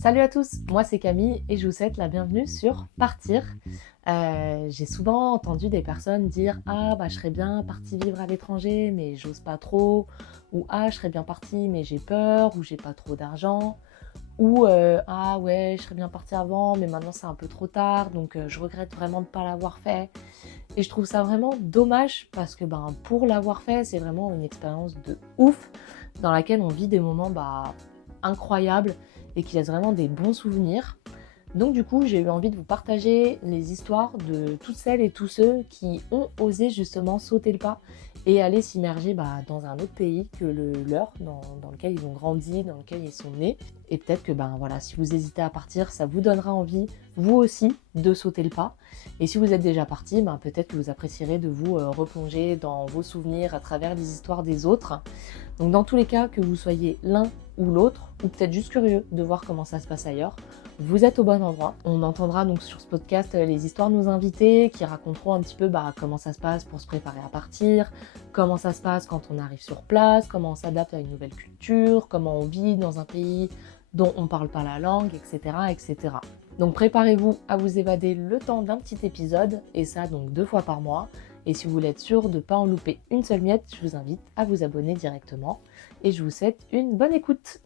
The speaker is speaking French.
Salut à tous, moi c'est Camille et je vous souhaite la bienvenue sur Partir. J'ai souvent entendu des personnes dire «Ah bah je serais bien partie vivre à l'étranger mais j'ose pas trop» ou «Ah je serais bien partie mais j'ai peur» ou «J'ai pas trop d'argent» ou «Ah ouais je serais bien partie avant mais maintenant c'est un peu trop tard donc je regrette vraiment de pas l'avoir fait». Et je trouve ça vraiment dommage parce que pour l'avoir fait c'est vraiment une expérience de ouf dans laquelle on vit des moments incroyables et qui laissent vraiment des bons souvenirs. Donc du coup, j'ai eu envie de vous partager les histoires de toutes celles et tous ceux qui ont osé justement sauter le pas et aller s'immerger dans un autre pays que le leur, dans lequel ils ont grandi, dans lequel ils sont nés. Et peut-être que voilà, si vous hésitez à partir, ça vous donnera envie, vous aussi, de sauter le pas. Et si vous êtes déjà parti, peut-être que vous apprécierez de vous replonger dans vos souvenirs à travers les histoires des autres. Donc dans tous les cas, que vous soyez l'un ou l'autre, ou peut-être juste curieux de voir comment ça se passe ailleurs, vous êtes au bon endroit. On entendra donc sur ce podcast les histoires de nos invités qui raconteront un petit peu comment ça se passe pour se préparer à partir, comment ça se passe quand on arrive sur place, comment on s'adapte à une nouvelle culture, comment on vit dans un pays dont on ne parle pas la langue, etc., etc. Donc préparez-vous à vous évader le temps d'un petit épisode, et ça donc 2 fois par mois. Et si vous voulez être sûr de ne pas en louper une seule miette, je vous invite à vous abonner directement. Et je vous souhaite une bonne écoute.